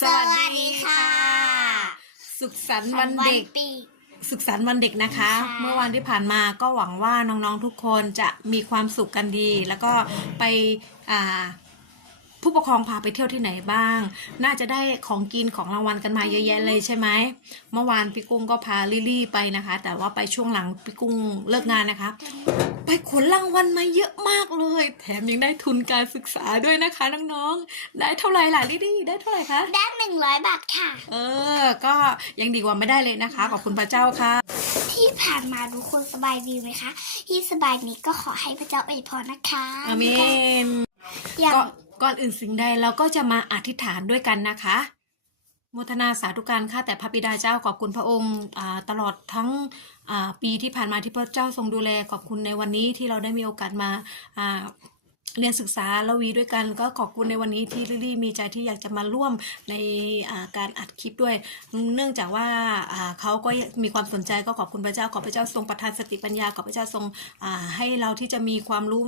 สวัสดีค่ะ สุขสันต์วันเด็กปีสุขสันต์วันเด็กนะคะค่ะเมื่อวันที่ผ่านมาก็หวังว่าน้องๆทุกคนจะมีความสุขกันดี แล้วก็ไปอ่า ผู้ปกครองพาไปเที่ยวที่ไหนบ้าง น่าจะได้ของกินของรางวัลกันมาเยอะแยะเลยใช่ไหม เมื่อวานพี่กุ้งก็พาลิลลี่ไปนะคะ แต่ว่าไปช่วงหลังพี่กุ้งเลิกงานนะคะ ไปขนรางวัลมาเยอะมากเลย แถมยังได้ทุนการศึกษาด้วยนะคะน้องๆ ได้เท่าไหร่ล่ะลิลลี่ ได้เท่าไหร่คะ ได้หนึ่งร้อยบาทค่ะ เออ ก็ยังดีกว่าไม่ได้เลยนะคะ ขอบคุณพระเจ้าค่ะ ที่ผ่านมาทุกคนสบายดีไหมคะ ที่สบายนี้ก็ขอให้พระเจ้าอวยพรนะคะอาเมนอย่าง ก็ก่อนอื่นสิ่งใดเราก็จะมาอธิษฐานด้วยกันนะคะโมทนาสาธุการค่ะแต่พระบิดาเจ้าขอบคุณพระองค์ตลอดทั้งปีที่ผ่านมาที่พระเจ้าทรงดูแลขอบคุณในวันนี้ที่เราได้มีโอกาสมา เรียนศึกษาละวีด้วยกันก็ขอบคุณในวันนี้ที่ลิลี่มีใจที่อยากจะมาร่วมในการอัดคลิปด้วย เนื่องจากว่าเขาก็มีความสนใจก็ขอบคุณพระเจ้าขอพระเจ้าทรงประทานสติปัญญาขอพระเจ้าทรงให้เราที่จะมีความรู้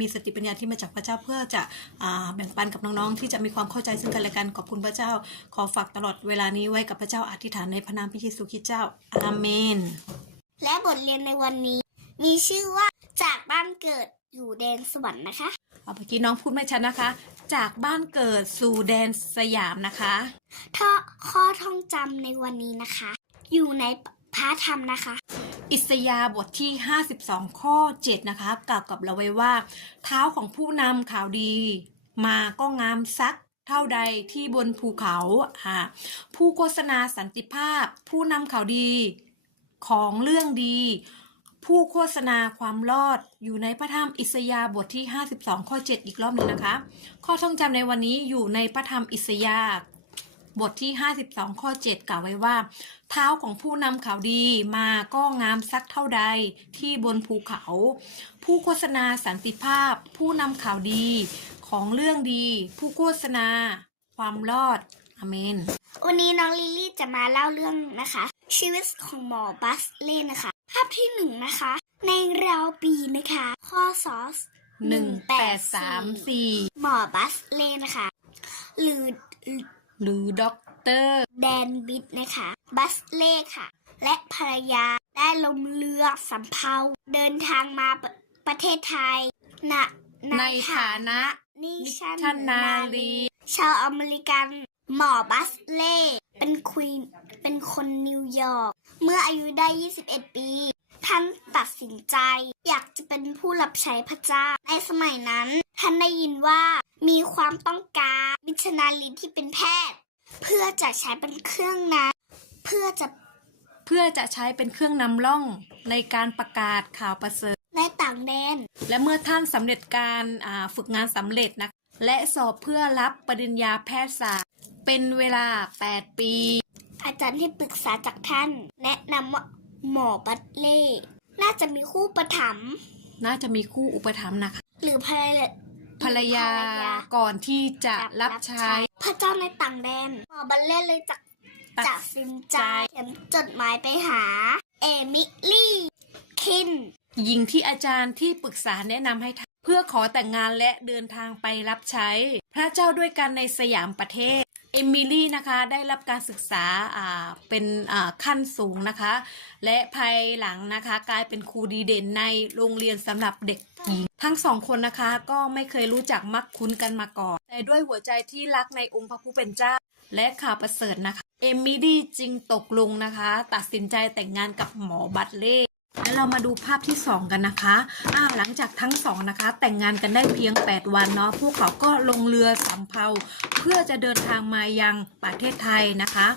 มีสติปัญญาที่มาจากพระเจ้าเพื่อจะอแบ่งปันกับน้องๆ ที่จะมีความเข้าใจซึ่งกันและกันขอบคุณพระเจ้า ขอฝากตลอดเวลานี้ไว้กับพระเจ้าอธิษฐานในพระนามพระเยซูคริสต์เจ้าอาเมน และบทเรียนในวันนี้ มีชื่อว่าจากบ้านเกิดอยู่แดนสวรรค์นะคะ เอาเมื่อกี้น้องพูดไม่ชัดนะคะ จากบ้านเกิดสู่แดนสยามนะคะถ้าข้อท่องจำในวันนี้นะคะ อยู่ในพระธรรมนะคะ อิสยาห์บทที่ 52 ข้อ 7 นะคะ กล่าวกับเราไว้ว่า เท้าของผู้นำข่าวดี มาก็งามซักเท่าใดที่บนภูเขาอ่าผู้โฆษณาสันติภาพ ผู้นำข่าวดีของเรื่องดี ผู้โฆษณาความรอดอยู่ในพระธรรมอิสยาห์บทที่ 52 ข้อ 7 อีกรอบหนึ่งนะคะ ข้อท่องจำในวันนี้อยู่ในพระธรรมอิสยาห์บทที่ 52 ข้อ 7 กล่าวไว้ว่า เท้าของผู้นำข่าวดีมาก็งามสักเท่าใดที่บนภูเขา ผู้โฆษณาสันติภาพ ผู้นำข่าวดีของเรื่องดี ผู้โฆษณา ความรอดอเมน วันนี้น้องลิลลี่จะมาเล่าเรื่องนะคะ ชีวิตของหมอบัสเล่นนะคะ ภาพที่หนึ่งนะคะ ในราวปีนะคะข้อสอสหนึ่งแปดสามสี่หมอบัสเล่นะคะ หรือหรือด็อกเตอร์แดนบิดนะคะ บัสเล่ค่ะ และภรรยาได้ลงเรือสำเภาเดินทางมาประประเทศไทยณในฐานะนินิชันชนาลีชาวอเมริกันหมอบัสเล่ เป็นควีนเป็นคนนิวยอร์ก เมื่ออายุได้ 21 ปี ท่านตัดสินใจ อยากจะเป็นผู้รับใช้พระเจ้า ในสมัยนั้น ท่านได้ยินว่ามีความต้องการมิชนาลีที่เป็นแพทย์ เพื่อจะใช้เป็นเครื่องนั้นเพื่อจะเพื่อจะใช้เป็นเครื่องนำร่องในการประกาศข่าวประเสริฐในต่างแดน และเมื่อท่านสำเร็จการอ่าฝึกงานสำเร็จนะและสอบเพื่อรับปริญญาแพทยศาสตร์ เป็นเวลา 8 ปี อาจารย์ที่ปรึกษาจากท่าน แนะนำว่าหมอบัสเล่น่าจะมีคู่ประถมภ์น่าจะมีคู่อุปถัมภ์นะคะ หรือภรรยา ภรรยาก่อนที่จะรับใช้ พระเจ้าในต่างแดน หมอบัลเล่เลยจักตัดจัดสินใจเขียนจดหมายไปหา เอมิลี่ คิน หญิงที่อาจารย์ที่ปรึกษาแนะนำให้ทำเพื่อขอแต่งงานและเดินทางไปรับใช้ พระเจ้าด้วยกันในสยามประเทศ เอมิลี่นะคะได้รับการศึกษาเป็นขั้นสูงนะคะ และภายหลังนะคะกลายเป็นครูดีเด่นในโรงเรียนสำหรับเด็กหญิงทั้งสองคนนะคะก็ไม่เคยรู้จักมักคุ้นกันมาก่อน แต่ด้วยหัวใจที่รักในองค์พระผู้เป็นเจ้า และข่าวประเสริฐนะคะ เอมิลี่จึงตกลงนะคะ ตัดสินใจแต่งงานกับหมอบัตเล่ เรามาดูภาพที่ 2 กันนะคะอ่าหลังจากทั้งสองนะคะ แต่งงานกันได้เพียง 8 วันเนาะพวกเขาก็ลงเรือสำเภาเพื่อจะเดินทางมายังประเทศไทยนะคะ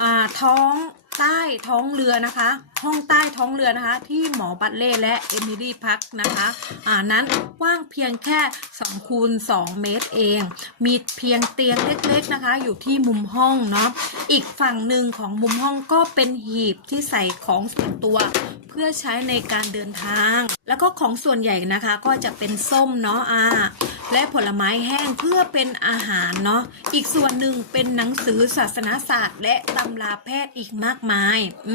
อ่าท้องใต้ท้องเรือนะคะ ห้องใต้ท้องเรือนะคะ ที่หมอบัตเล่และเอมิลี่พักนะคะอ่านั้นกว้างเพียงแค่2คูณ2เมตรเอง มีเพียงเตียงเล็กๆนะคะ อยู่ที่มุมห้องเนาะอีกฝั่งหนึ่งของมุมห้องก็เป็นหีบที่ใส่ของส่วนตัว เพื่อใช้ในการเดินทาง แล้วก็ของส่วนใหญ่นะคะ ก็จะเป็นส้มเนาะอ่า และผลไม้แห้งเพื่อเป็นอาหารเนาะอีกส่วนหนึ่งเป็นหนังสือศาสนาศาสตร์ และตำราแพทย์อีกมากมายอื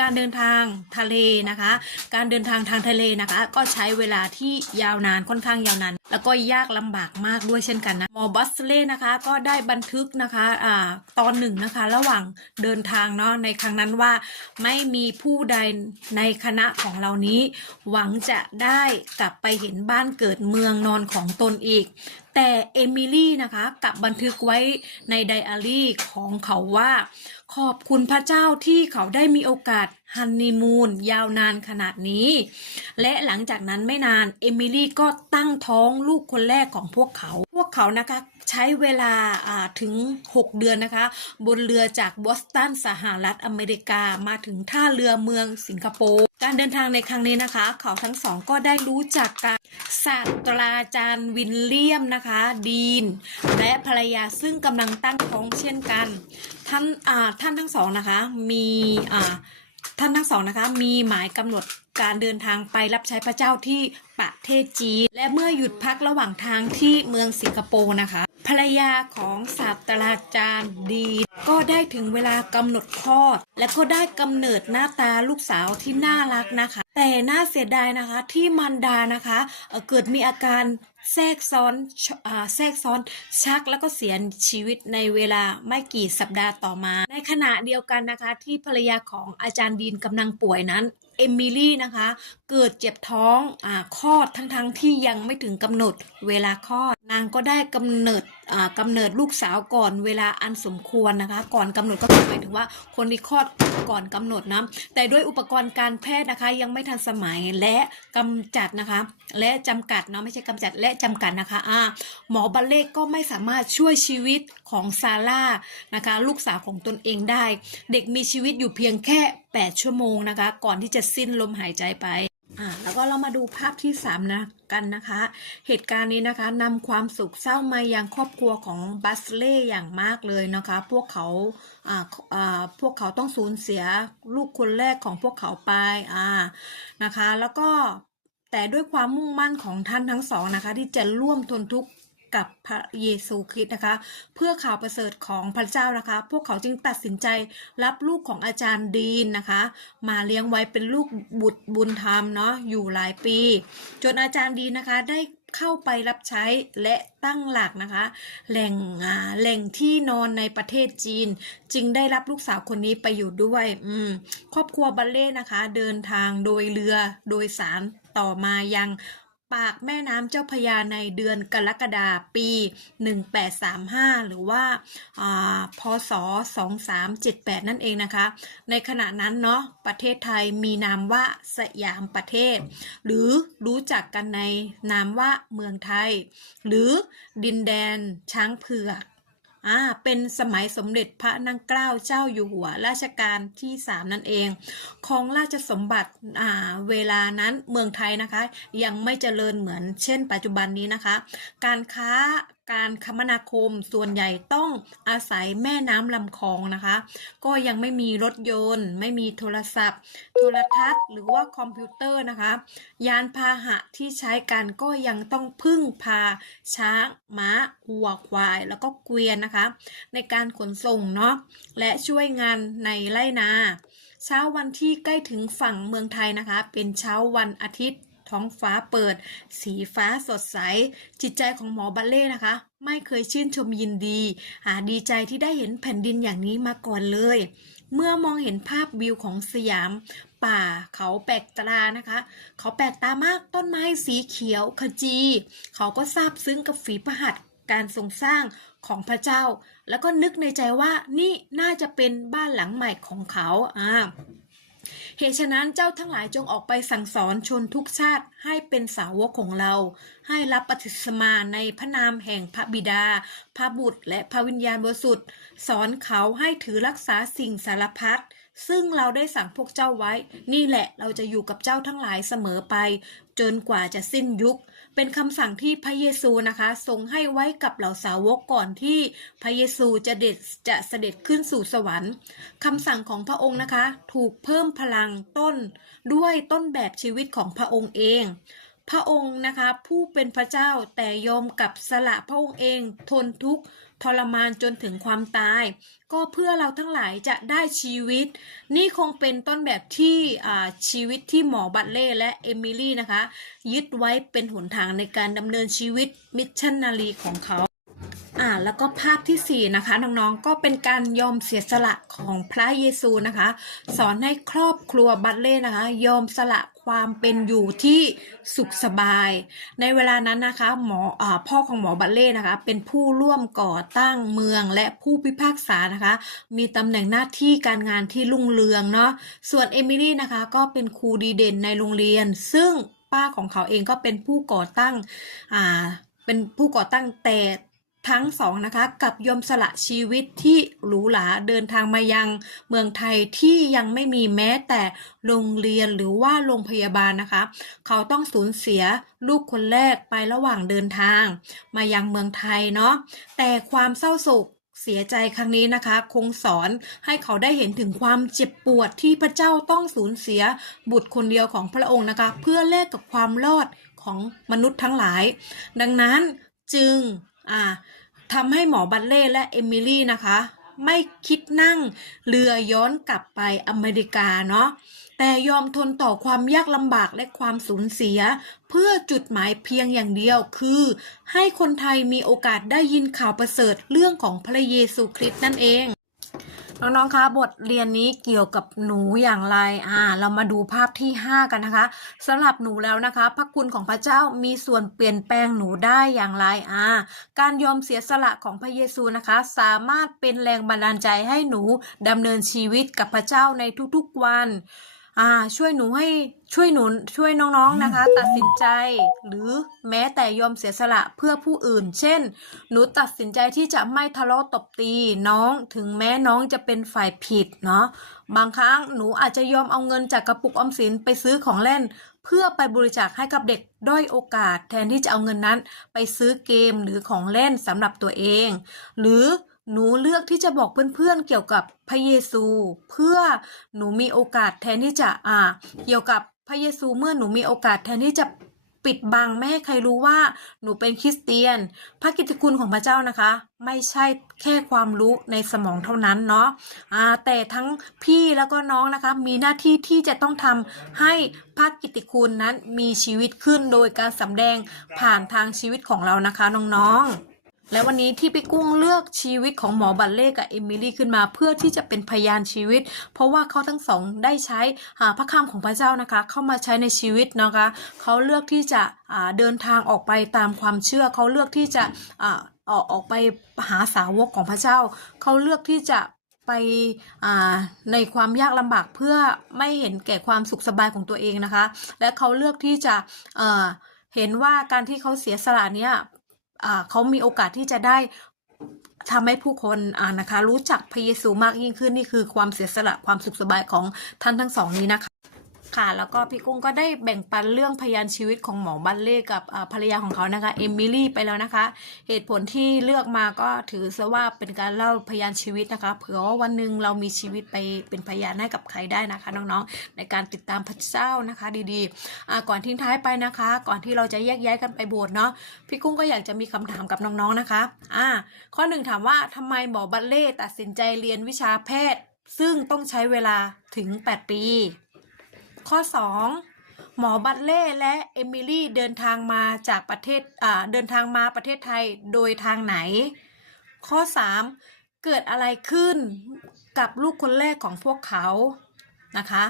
การเดินทางทะเลนะคะ การเดินทางทางทะเลนะคะ ก็ใช้เวลาที่ยาวนานค่อนข้างยาวนานแล้วก็ยากลำบากมากด้วยเช่นกันนะมอบัสเล่นะคะก็ได้บันทึกนะคะอ่าตอนหนึ่งนะคะ ระหว่างเดินทางเนาะในครั้งนั้นว่าไม่มีผู้ใดในคณะของเรานี้ หวังจะได้กลับไปเห็นบ้านเกิดเมืองนอนของตนเอีก แต่เอมิลี่นะคะกลับบันทึกไว้ในไดอารี่ของเขาว่า ขอบคุณพระเจ้าที่เขาได้มีโอกาสฮันนีมูนยาวนานขนาดนี้ และหลังจากนั้นไม่นานเอมิลี่ก็ตั้งท้องลูกคนแรกของพวกเขา พวกเขานะคะใช้เวลาถึง 6 เดือนนะคะ บนเรือจากบอสตันสหรัฐอเมริกามาถึงท่าเรือเมืองสิงคโปร์การเดินทางในครั้งนี้นะคะ เขาทั้งสองก็ได้รู้จักกับศาสตราจารย์วินเลียมนะคะ ดีน และภรรยาซึ่งกำลังตั้งท้องเช่นกันท่านอ่าท่านทั้งสองนะคะ มีอ่าท่านทั้งสองนะคะ มีหมายกำหนดการเดินทางไปรับใช้พระเจ้าที่ประเทศจีน และเมื่อหยุดพักระหว่างทางที่เมืองสิงคโปร์นะคะ ภรรยาของศาสตราจารย์ดี ก็ได้ถึงเวลากำหนดคลอด และก็ได้กำเนิดหน้าตาลูกสาวที่น่ารักนะคะ แต่น่าเสียดายนะคะที่มันดานะคะเเกิดมีอาการแทรกซ้อนแทรกซ้อนชักแล้วก็เสียชีวิตในเวลาไม่กี่สัปดาห์ต่อมา ในขณะเดียวกันนะคะ ที่ภรรยาของอาจารย์ดีนกำลังป่วยนั้นเอมิลี่นะคะ เกิดเจ็บท้องอ่าคลอดทั้งๆทที่ยังไม่ถึงกำหนดเวลาคลอด นางก็ได้กำเนิดอ่ากำเนิดลูกสาวก่อนเวลาอันสมควรนะคะ ก่อนกำหนดก็คือหมายถึงว่าคนที่คลอดก่อนกำหนดนะแต่ด้วยอุปกรณ์การแพทย์นะคะ ยังไม่ทันสมัยและกำจัดนะคะ และจำกัดเนาะไม่ใช่กำจัดและจำกัดนะคะอ่าหมอบัลเล่ก็ไม่สามารถช่วยชีวิตของซาร่านะคะ ลูกสาวของตนเองได้ เด็กมีชีวิตอยู่เพียงแค่ 8 ชั่วโมงนะคะ ก่อนที่จะสิ้นลมหายใจไปอ่าแล้วก็เรามาดูภาพที่สามนะกันนะคะ เหตุการณ์นี้นะคะนำความสุขเศร้ามายังครอบครัวของบัสเล่อย่างมากเลยนะคะ พวกเขาอ่าอ่าพวกเขาต้องสูญเสียลูกคนแรกของพวกเขาไปอ่านะคะ แล้วก็แต่ด้วยความมุ่งมั่นของท่านทั้งสองนะคะ ที่จะร่วมทนทุกข์ กับพระเยซูคริสต์นะคะ เพื่อข่าวประเสริฐของพระเจ้านะคะ พวกเขาจึงตัดสินใจรับลูกของอาจารย์ดีนนะคะ มาเลี้ยงไว้เป็นลูกบุตรบุญธรรมเนาะอยู่หลายปี จนอาจารย์ดีนนะคะได้เข้าไปรับใช้และตั้งหลักนะคะ แหล่งอ่าแหล่งที่นอนในประเทศจีน จึงได้รับลูกสาวคนนี้ไปอยู่ด้วยอืมครอบครัวบัลเล่นะคะ เดินทางโดยเรือโดยสารต่อมายัง ปากแม่น้ำเจ้าพยาในเดือนกรกฎาปี 1835 หรือว่าอ่าพศ 2378 นั่นเองนะคะ ในขณะนั้นเนาะประเทศไทยมีนามว่าสยามประเทศ หรือรู้จักกันในนามว่าเมืองไทย หรือดินแดนช้างเผือก อ่าเป็นสมัยสมเด็จพระนางเกล้าเจ้าอยู่หัวรัชกาลที่สามนั่นเองของราชสมบัติอ่าเวลานั้นเมืองไทยนะคะ ยังไม่เจริญเหมือนเช่นปัจจุบันนี้นะคะ การค้า การคมนาคมส่วนใหญ่ต้องอาศัยแม่น้ำลำคลองนะคะ ก็ยังไม่มีรถยนต์ ไม่มีโทรศัพท์ โทรทัศน์ หรือว่าคอมพิวเตอร์นะคะ ยานพาหะที่ใช้กันก็ยังต้องพึ่งพาช้างม้าวัวควาย แล้วก็เกวียนนะคะ ในการขนส่งเนาะและช่วยงานในไร่นา เช้าวันที่ใกล้ถึงฝั่งเมืองไทยนะคะ เป็นเช้าวันอาทิตย์ ท้องฟ้าเปิด สีฟ้าสดใส จิตใจของหมอบัลเล่นะคะ ไม่เคยชื่นชมยินดีหาดีใจที่ได้เห็นแผ่นดินอย่างนี้มาก่อนเลย เมื่อมองเห็นภาพวิวของสยาม ป่าเขาแปลกตานะคะ เขาแปลกตามากต้นไม้สีเขียวขจี เขาก็ซาบซึ้งกับฝีพระหัตถ์การทรงสร้างของพระเจ้า แล้วก็นึกในใจว่านี่น่าจะเป็นบ้านหลังใหม่ของเขาอ่า เหตุฉะนั้นเจ้าทั้งหลายจงออกไปสั่งสอนชนทุกชาติให้เป็นสาวกของเรา ให้รับปฏิสมาในพระนามแห่งพระบิดา พระบุตร และพระวิญญาณบริสุทธิ์สอนเขาให้ถือรักษาสิ่งสารพัดซึ่งเราได้สั่งพวกเจ้าไว้ นี่แหละเราจะอยู่กับเจ้าทั้งหลายเสมอไป จนกว่าจะสิ้นยุค เป็นคำสั่งที่พระเยซูนะคะทรงให้ไว้กับเหล่าสาวกก่อนที่พระเยซูจะเด็ดจะเสด็จขึ้นสู่สวรรค์คำสั่งของพระองค์นะคะ ถูกเพิ่มพลังต้นด้วยต้นแบบชีวิตของพระองค์เอง พระองค์นะคะผู้เป็นพระเจ้าแต่ยอมกับสละพระองค์เองทนทุกข์ ทรมานจนถึงความตาย ก็เพื่อเราทั้งหลายจะได้ชีวิต นี่คงเป็นต้นแบบที่ชีวิตที่หมอบัตเล่และเอมิลี่นะคะ ยึดไว้เป็นหนทางในการดำเนินชีวิตมิชชันนารีของเขา อ่าแล้วก็ภาพที่ 4 นะคะน้องๆก็เป็นการยอมเสียสละของพระเยซูนะคะ สอนให้ครอบครัวบัตเล่นะคะ ยอมสละความเป็นอยู่ที่สุขสบาย ในเวลานั้นนะคะหมออพ่อของหมอบัตเล่นะคะ เป็นผู้ร่วมก่อตั้งเมืองและผู้พิพากษานะคะ มีตำแหน่งหน้าที่การงานที่รุ่งเรืองเนาะส่วนเอมิลี่นะคะก็เป็นครูดีเด่นในโรงเรียน ซึ่งป้าของเขาเองก็เป็นผู้ก่อตั้งอ่าเป็นผู้ก่อตั้งแต่ ทั้งสองนะคะกับยมสละชีวิตที่หรูหราเดินทางมายังเมืองไทยที่ยังไม่มีแม้แต่โรงเรียนหรือว่าโรงพยาบาลนะคะ เขาต้องสูญเสียลูกคนแรกไประหว่างเดินทาง มายังเมืองไทยเนาะแต่ความเศร้าโศกเสียใจครั้งนี้นะคะ คงสอนให้เขาได้เห็นถึงความเจ็บปวดที่พระเจ้าต้องสูญเสียบุตรคนเดียวของพระองค์นะคะ เพื่อแลกกับความรอดของมนุษย์ทั้งหลาย ดังนั้นจึง อ่าทำให้หมอบัตเล่และเอมิลี่นะคะ ไม่คิดนั่งเรือย้อนกลับไปอเมริกาเนาะแต่ยอมทนต่อความยากลำบากและความสูญเสีย เพื่อจุดหมายเพียงอย่างเดียวคือ ให้คนไทยมีโอกาสได้ยินข่าวประเสริฐเรื่องของพระเยซูคริสต์นั่นเอง น้องๆ คะบทเรียนนี้เกี่ยวกับหนูอย่างไร อ่า เรามาดูภาพที่ 5 กันนะคะสำหรับหนูแล้วนะคะ พระคุณของพระเจ้ามีส่วนเปลี่ยนแปลงหนูได้อย่างไร อ่า การยอมเสียสละของพระเยซูนะคะ สามารถเป็นแรงบันดาลใจให้หนูดำเนินชีวิตกับพระเจ้าในทุกๆวัน อ่าช่วยหนูให้ช่วยหนูช่วยน้องๆนะคะ ตัดสินใจหรือแม้แต่ยอมเสียสละเพื่อผู้อื่น เช่น หนูตัดสินใจที่จะไม่ทะเลาะตบตีน้องถึงแม้น้องจะเป็นฝ่ายผิดเนาะบางครั้งหนูอาจจะยอมเอาเงินจากกระปุกออมสินไปซื้อของเล่น เพื่อไปบริจาคให้กับเด็กด้อยโอกาส แทนที่จะเอาเงินนั้น ไปซื้อเกมหรือของเล่นสำหรับตัวเอง หรือ หนูเลือกที่จะบอกเพื่อนๆเกี่ยวกับพระเยซู เพื่อหนูมีโอกาสแทนที่จะอ่า เกี่ยวกับพระเยซูเมื่อหนูมีโอกาสแทนที่จะปิดบังไม่ให้ใครรู้ว่าหนูเป็นคริสเตียน พระกิตติคุณของพระเจ้านะคะ ไม่ใช่แค่ความรู้ในสมองเท่านั้นเนาะอ่าแต่ทั้งพี่แล้วก็น้องนะคะ มีหน้าที่ที่จะต้องทำให้พระกิตติคุณนั้นมีชีวิตขึ้นโดยการสำแดงผ่านทางชีวิตของเรานะคะน้องๆ และวันนี้ที่พี่กุ้งเลือกชีวิตของหมอบัลเล่กับเอมิลี่ขึ้นมาเพื่อที่จะเป็นพยานชีวิต เพราะว่าเขาทั้งสองได้ใช้อ่าพระคำของพระเจ้านะคะ เข้ามาใช้ในชีวิตนะคะเขาเลือกที่จะเดินทางออกไปตามความเชื่อเขาเลือกที่จะออกออกไปหาสาวกของพระเจ้าเขาเลือกที่จะไปในความยากลำบากเพื่อไม่เห็นแก่ความสุขสบายของตัวเองนะคะ และเขาเลือกที่จะเห็นว่าการที่เขาเสียสละเนี้ย เขามีโอกาสที่จะได้ทำให้ผู้คนนะคะ รู้จักพระเยซูมากยิ่งขึ้นนี่คือความเสียสละความสุขสบายของท่านทั้งสองนี้นะคะ ค่ะ แล้วก็พี่กุ้งก็ได้แบ่งปันเรื่องพยานชีวิตของหมอบัลเล่กับภรรยาของเขานะคะเอมิลี่ไปแล้วนะคะ เหตุผลที่เลือกมาก็ถือซะว่าเป็นการเล่าพยานชีวิตนะคะ เผื่อว่าวันหนึ่งเรามีชีวิตไปเป็นพยานให้กับใครได้นะคะ น้องๆ ในการติดตามพระเจ้านะคะดีๆก่อนทิ้งท้ายไปนะคะ ก่อนที่เราจะแยกย้ายกันไปโบสถ์เนาะพี่กุ้งก็อยากจะมีคำถามกับน้องๆนะคะอ่าข้อหนึ่งถามว่าทำไมหมอบัลเล่ตัดสินใจเรียนวิชาแพทย์ ซึ่งต้องใช้เวลาถึง 8 ปี ข้อ 2 หมอบัตเล่และเอมิลี่เดินทางมาจากประเทศเดินทางมาประเทศไทยโดยทางไหน ข้อ 3 เกิดอะไรขึ้นกับลูกคนแรกของพวกเขานะคะ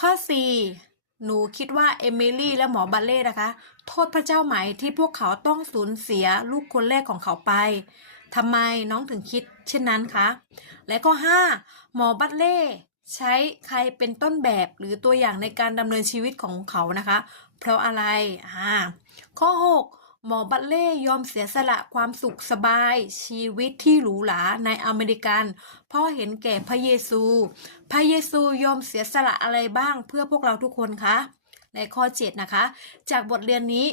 ข้อ 4 หนูคิดว่าเอมิลี่และหมอบัลเล่นะคะ โทษพระเจ้าไหมที่พวกเขาต้องสูญเสียลูกคนแรกของเขาไปทำไมน้องถึงคิดเช่นนั้นคะ และข้อ 5 หมอบัตเล่ ใช้ใครเป็นต้นแบบหรือตัวอย่างในการดำเนินชีวิตของเขานะคะ เพราะอะไรอ่าข้อ 6 หมอบัตเล่ยอมเสียสละความสุขสบาย ชีวิตที่หรูหราในอเมริกันเพราะเห็นแก่พระเยซู พระเยซูยอมเสียสละอะไรบ้างเพื่อพวกเราทุกคนคะในข้อ 7 นะคะ จากบทเรียนนี้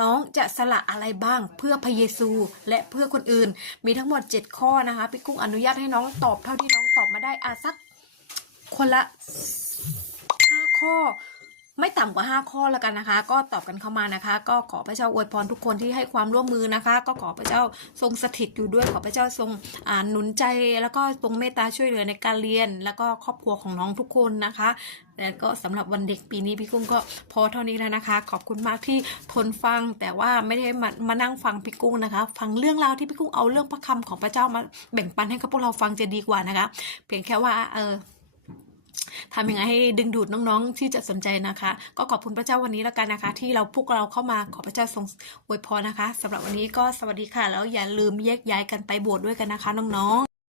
น้องจะสละอะไรบ้างเพื่อพระเยซูและเพื่อคนอื่น มีทั้งหมด 7 ข้อนะคะพี่กุ้งอนุญาตให้น้องตอบเท่าที่น้องตอบมาได้อาสัก คนละ5ข้อ ไม่ต่ำกว่า 5 ข้อแล้วกันนะคะ ก็ตอบกันเข้ามานะคะ ก็ขอพระเจ้าอวยพรทุกคนที่ให้ความร่วมมือนะคะ ก็ขอพระเจ้าทรงสถิตอยู่ด้วยขอพระเจ้าทรงอ่าหนุนใจแล้วก็ทรงเมตตาช่วยเหลือในการเรียน แล้วก็ครอบครัวของน้องทุกคนนะคะแล้วก็สำหรับวันเด็กปีนี้พี่กุ้งก็พอเท่านี้แล้วนะคะ ขอบคุณมากที่ทนฟังแต่ว่าไม่ได้มามานั่งฟังพี่กุ้งนะคะ ฟังเรื่องราวที่พี่กุ้งเอาเรื่องพระคำของพระเจ้ามาแบ่งปันให้กับพวกเราฟังจะดีกว่านะคะ เพียงแค่ว่าเออ ทำยังไงให้ดึงดูดน้องๆ ที่จะสนใจนะคะ ก็ขอบคุณพระเจ้าวันนี้แล้วกันนะคะ ที่เราพวกเราเข้ามาขอพระเจ้าทรงอวยพรนะคะสำหรับวันนี้ก็สวัสดีค่ะ แล้วอย่าลืมแยกย้ายกันไปโบสถ์ด้วยกันนะคะ น้องๆ